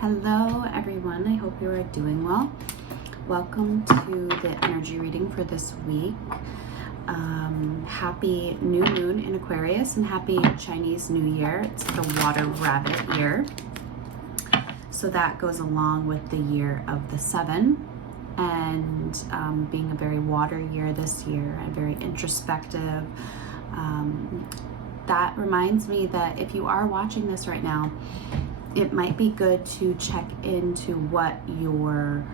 Hello everyone, I hope you are doing well. Welcome to the energy reading for this week. Happy new moon in Aquarius and happy Chinese New Year. It's the water rabbit year. So that goes along with the year of the 7 and being a very water year this year and very introspective. That reminds me that if you are watching this right now, it might be good to check into what your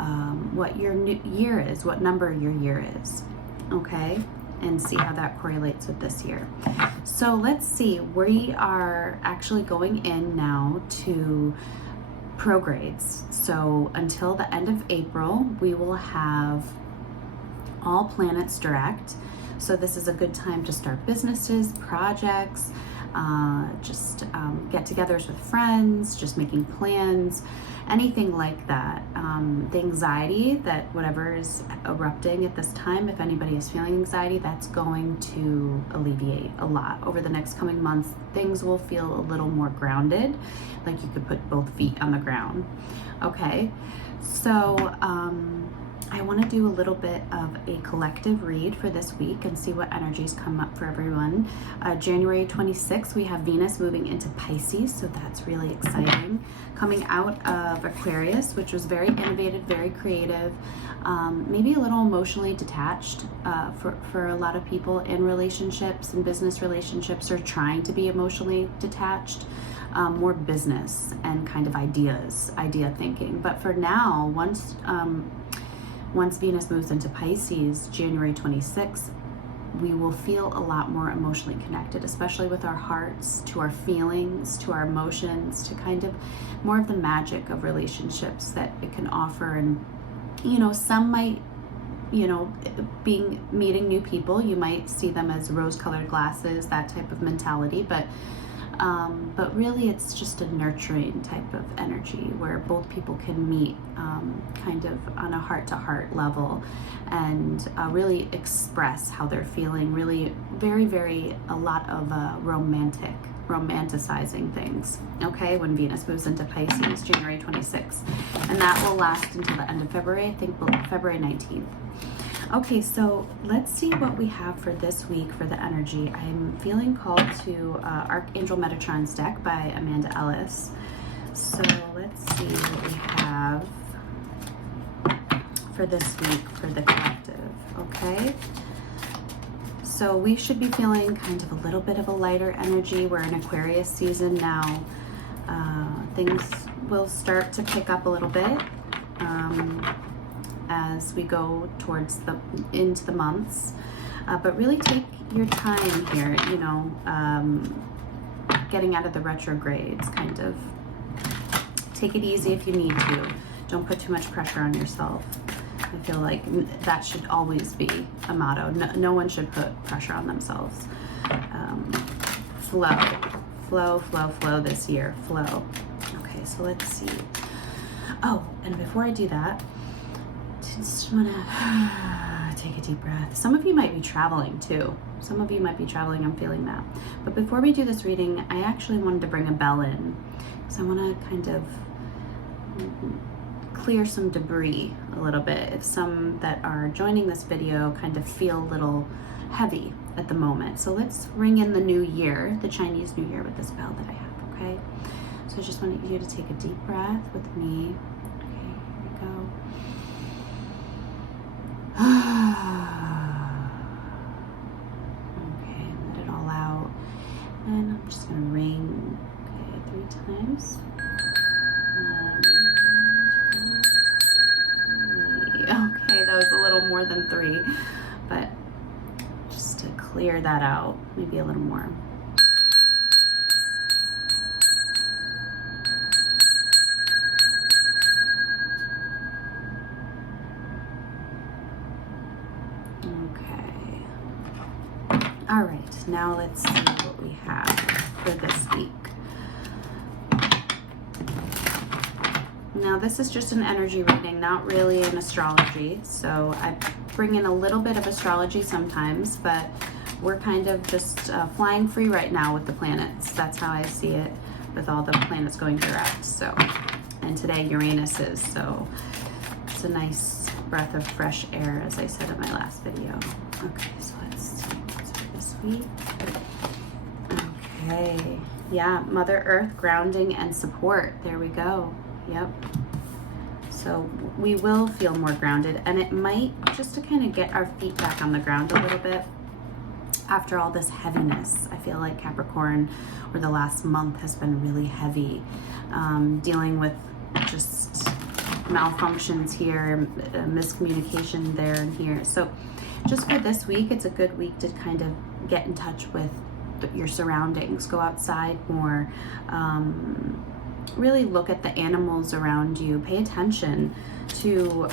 new year is, what number your year is, okay? And see how that correlates with this year. So let's see, we are actually going in now to progrades. So until the end of April, we will have all planets direct. So this is a good time to start businesses, projects, get-togethers with friends, just making plans, anything like that. The anxiety that whatever is erupting at this time, if anybody is feeling anxiety, that's going to alleviate a lot. Over the next coming months, things will feel a little more grounded, like you could put both feet on the ground. Okay, so I want to do a little bit of a collective read for this week and see what energies come up for everyone. January 26th, we have Venus moving into Pisces, so that's really exciting. Coming out of Aquarius, which was very innovative, very creative, maybe a little emotionally detached for a lot of people in relationships and business relationships are trying to be emotionally detached. More business and kind of idea thinking. But for now, once Venus moves into Pisces, January 26th, we will feel a lot more emotionally connected, especially with our hearts, to our feelings, to our emotions, to kind of more of the magic of relationships that it can offer. And, you know, some might, you know, meeting new people, you might see them as rose-colored glasses, that type of mentality, but really it's just a nurturing type of energy where both people can meet kind of on a heart-to-heart level and really express how they're feeling. Really very a lot of romanticizing things, okay, when Venus moves into Pisces, January 26th, and that will last until the end of February, I think February 19th. Okay, so let's see what we have for this week for the energy. I'm feeling called to Archangel Metatron's deck by Amanda Ellis. So let's see what we have for this week for the collective, okay? So we should be feeling kind of a little bit of a lighter energy. We're in Aquarius season now. Things will start to pick up a little bit. As we go towards into the months, but really take your time here, you know, getting out of the retrogrades, kind of take it easy if you need to. Don't put too much pressure on yourself. I feel like that should always be a motto. No one should put pressure on themselves. Flow this year, flow. Okay, so let's see. Oh, and before I do that, just want to take a deep breath. Some of you might be traveling too. Some of you might be traveling, I'm feeling that. But before we do this reading, I actually wanted to bring a bell in because I want to kind of clear some debris a little bit. If some that are joining this video kind of feel a little heavy at the moment. So let's ring in the new year, the Chinese New Year, with this bell that I have, okay? So I just want you to take a deep breath with me. Okay, here we go. Okay, let it all out. And I'm just gonna ring, okay, 3 times. 1, 2, 3. Okay, that was a little more than 3, but just to clear that out, maybe a little more. All right, now let's see what we have for this week. Now this is just an energy reading, not really an astrology. So I bring in a little bit of astrology sometimes, but we're kind of just flying free right now with the planets. That's how I see it, with all the planets going direct. So and today Uranus is, so it's a nice breath of fresh air, as I said in my last video. Okay, so let's see what's for this week. Okay, yeah, Mother Earth, grounding and support. There we go. Yep. So we will feel more grounded, and it might, just to kind of get our feet back on the ground a little bit after all this heaviness. I feel like Capricorn, or the last month, has been really heavy, dealing with just malfunctions here, miscommunication there and here. So just for this week, it's a good week to kind of get in touch with your surroundings, go outside more, really look at the animals around you, pay attention to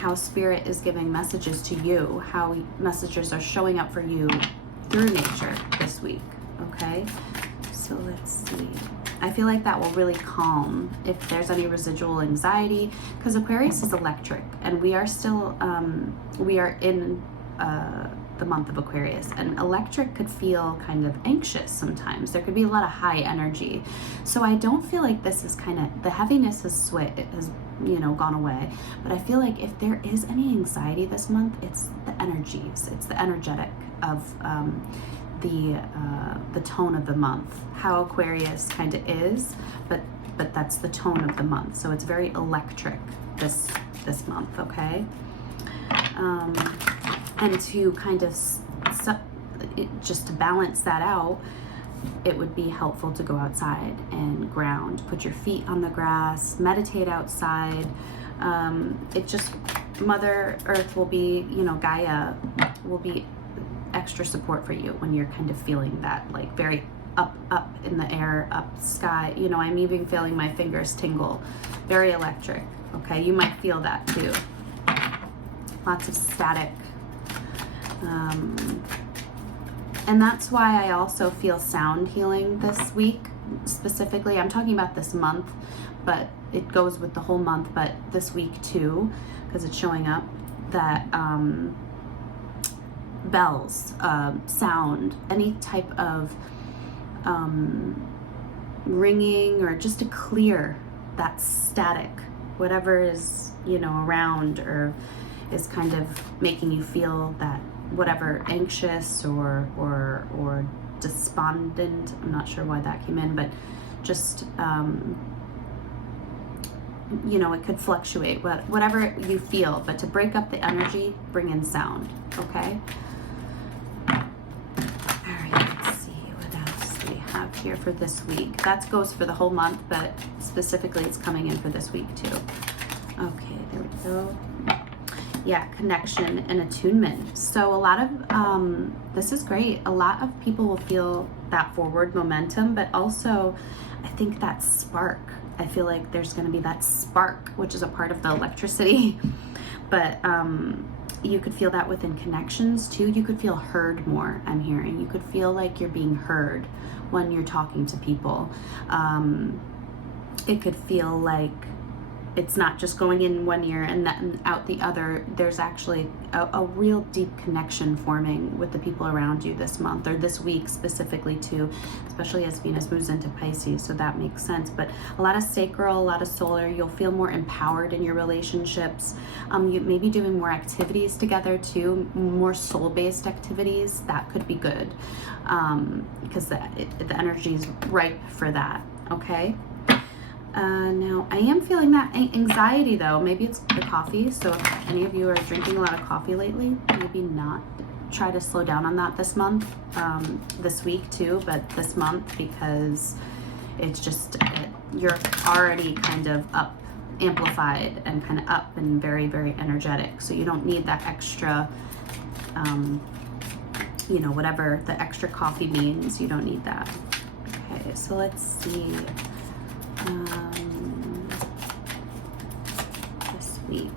how spirit is giving messages to you, how messages are showing up for you through nature this week. Okay, so let's see. I feel like that will really calm if there's any residual anxiety, because Aquarius is electric, and we are still we are in the month of Aquarius, and electric could feel kind of anxious sometimes. There could be a lot of high energy. So I don't feel like this is kind of, the heaviness has gone away, but I feel like if there is any anxiety this month, it's the energies, it's the energetic of the tone of the month, how Aquarius kind of is, but that's the tone of the month. So it's very electric this month. Okay. And to kind of just to balance that out, it would be helpful to go outside and ground, put your feet on the grass, meditate outside. It just, Mother Earth will be, Gaia will be extra support for you when you're kind of feeling that, like, very up in the air, up sky. I'm even feeling my fingers tingle, very electric. Okay, you might feel that too. Lots of static. And that's why I also feel sound healing this week specifically. I'm talking about this month, but it goes with the whole month, but this week too, because it's showing up that bells, sound, any type of ringing, or just to clear that static, whatever is, around, or is kind of making you feel that whatever anxious or despondent. I'm not sure why that came in, but just it could fluctuate, whatever you feel, but to break up the energy, bring in sound. Okay. All right, let's see what else we have here for this week. That goes for the whole month, but specifically it's coming in for this week too. Okay, there we go. Yeah, connection and attunement. So a lot of, this is great. A lot of people will feel that forward momentum, but also I think that spark. I feel like there's going to be that spark, which is a part of the electricity, but you could feel that within connections too. You could feel heard more, I'm hearing. You could feel like you're being heard when you're talking to people. It could feel like it's not just going in one ear and out the other. There's actually a real deep connection forming with the people around you this month, or this week specifically too, especially as Venus moves into Pisces, so that makes sense. But a lot of sacral, a lot of solar. You'll feel more empowered in your relationships. You may be doing more activities together too, more soul-based activities. That could be good, because the energy is ripe for that. Okay. Now I am feeling that anxiety though. Maybe it's the coffee. So if any of you are drinking a lot of coffee lately, maybe not. Try to slow down on that this month, this week too, but this month, because it's just, you're already kind of up, amplified, and kind of up and very, very energetic. So you don't need that extra, whatever the extra coffee means, you don't need that. Okay, so let's see. This week.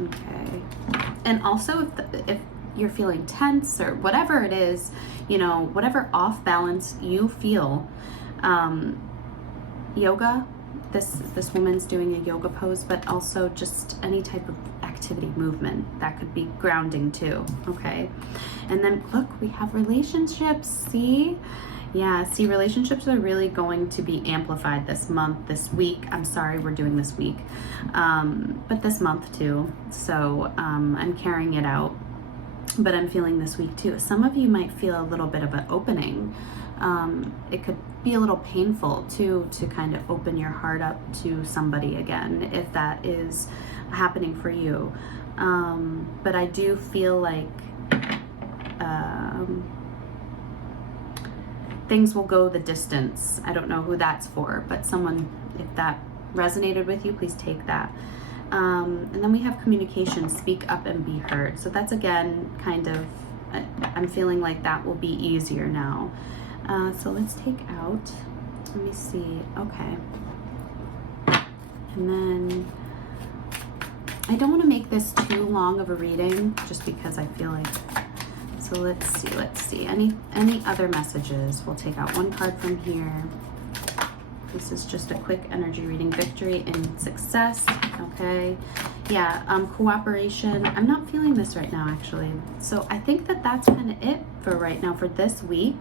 Okay. And also if you're feeling tense or whatever it is, whatever off balance you feel, yoga, this woman's doing a yoga pose, but also just any type of activity, movement, that could be grounding too. Okay. And then look, we have relationships. See, Yeah, see, relationships are really going to be amplified this month, this week. I'm sorry, we're doing this week, but this month too. So I'm carrying it out, but I'm feeling this week too. Some of you might feel a little bit of an opening. It could be a little painful too, to kind of open your heart up to somebody again, if that is happening for you. But I do feel like things will go the distance. I don't know who that's for, but someone, if that resonated with you, please take that. And then we have communication, speak up and be heard. So that's again kind of, I'm feeling like that will be easier now. So let's take out, let me see, okay. And then I don't want to make this too long of a reading just because I feel like, so let's see, any other messages? We'll take out one card from here. This is just a quick energy reading. Victory and success, okay. Yeah, cooperation. I'm not feeling this right now, actually. So I think that that's kind of it for right now for this week.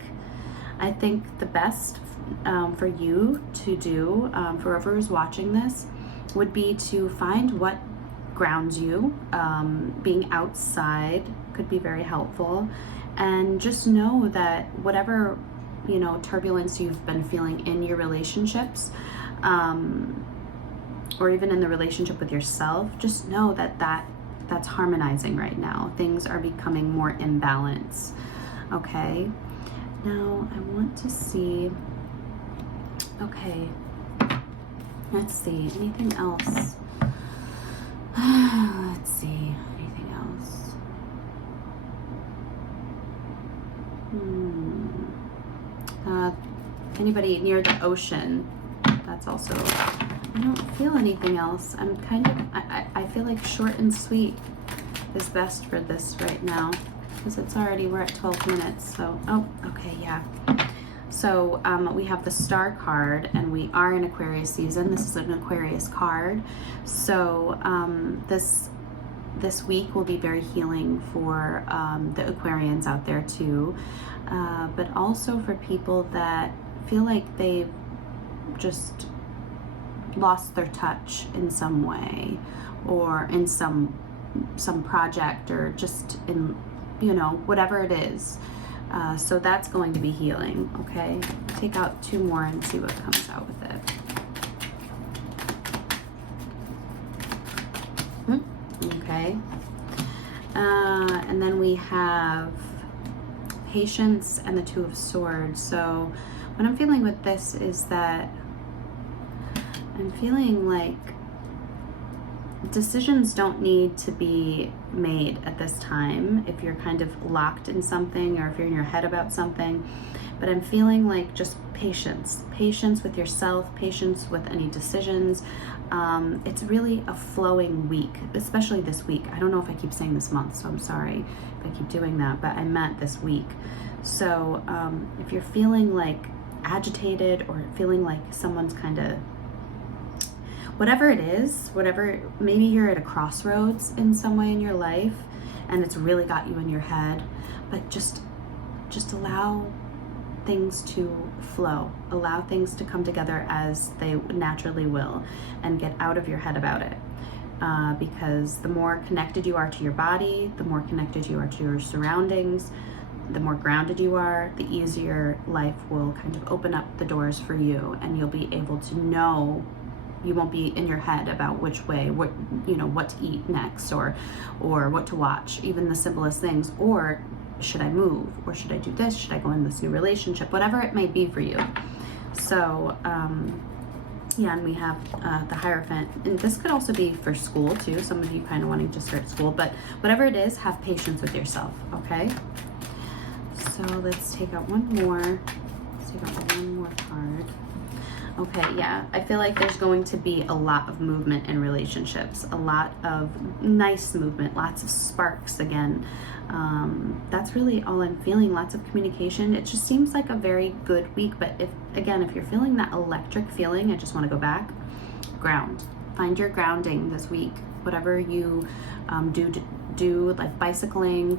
I think the best for you to do, for whoever is watching this, would be to find what grounds you. Being outside could be very helpful, and just know that whatever, you know, turbulence you've been feeling in your relationships, or even in the relationship with yourself, just know that that's harmonizing right now. Things are becoming more in balance. Okay, now I want to see, okay, let's see, anything else? Let's see, anything else? Anybody near the ocean? That's also, I don't feel anything else. I'm kind of, I feel like short and sweet is best for this right now, because it's already, we're at 12 minutes. So, oh, okay, yeah. So we have the Star card, and we are in Aquarius season. This is an Aquarius card. So this week will be very healing for the Aquarians out there too, but also for people that feel like they've just lost their touch in some way, or in some project, or just in, you know, whatever it is. So that's going to be healing, okay? Take out two more and see what comes out with it. Okay. And then we have Patience and the Two of Swords. So what I'm feeling with this is that I'm feeling like decisions don't need to be made at this time if you're kind of locked in something, or if you're in your head about something. But I'm feeling like just patience with yourself, patience with any decisions. It's really a flowing week, especially this week. I don't know if I keep saying this month, so I'm sorry if I keep doing that, but I meant this week. So if you're feeling like agitated, or feeling like someone's kind of, whatever it is, whatever, maybe you're at a crossroads in some way in your life, and it's really got you in your head, but just allow things to flow, allow things to come together as they naturally will, and get out of your head about it. Because the more connected you are to your body, the more connected you are to your surroundings, the more grounded you are, the easier life will kind of open up the doors for you, and you'll be able to know. You won't be in your head about which way, what, you know, what to eat next, or what to watch, even the simplest things, or should I move, or should I do this, should I go in this new relationship, whatever it may be for you. So yeah, and we have the Hierophant, and this could also be for school too, some of you kind of wanting to start school, but whatever it is, have patience with yourself, okay? So let's take out one more. Let's take out one more card. Okay, yeah, I feel like there's going to be a lot of movement in relationships, a lot of nice movement, lots of sparks again. That's really all I'm feeling, lots of communication. It just seems like a very good week, but if you're feeling that electric feeling, I just want to go back, ground. Find your grounding this week, whatever you do, like bicycling,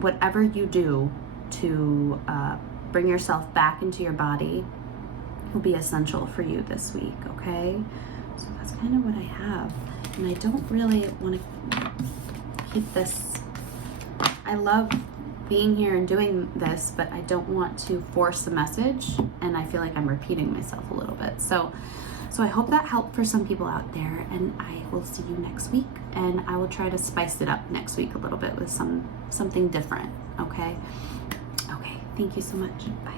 whatever you do to bring yourself back into your body will be essential for you this week, okay? So that's kind of what I have. And I don't really want to keep this. I love being here and doing this, but I don't want to force the message, and I feel like I'm repeating myself a little bit. So I hope that helped for some people out there, and I will see you next week, and I will try to spice it up next week a little bit with something different, okay? Okay, thank you so much. Bye.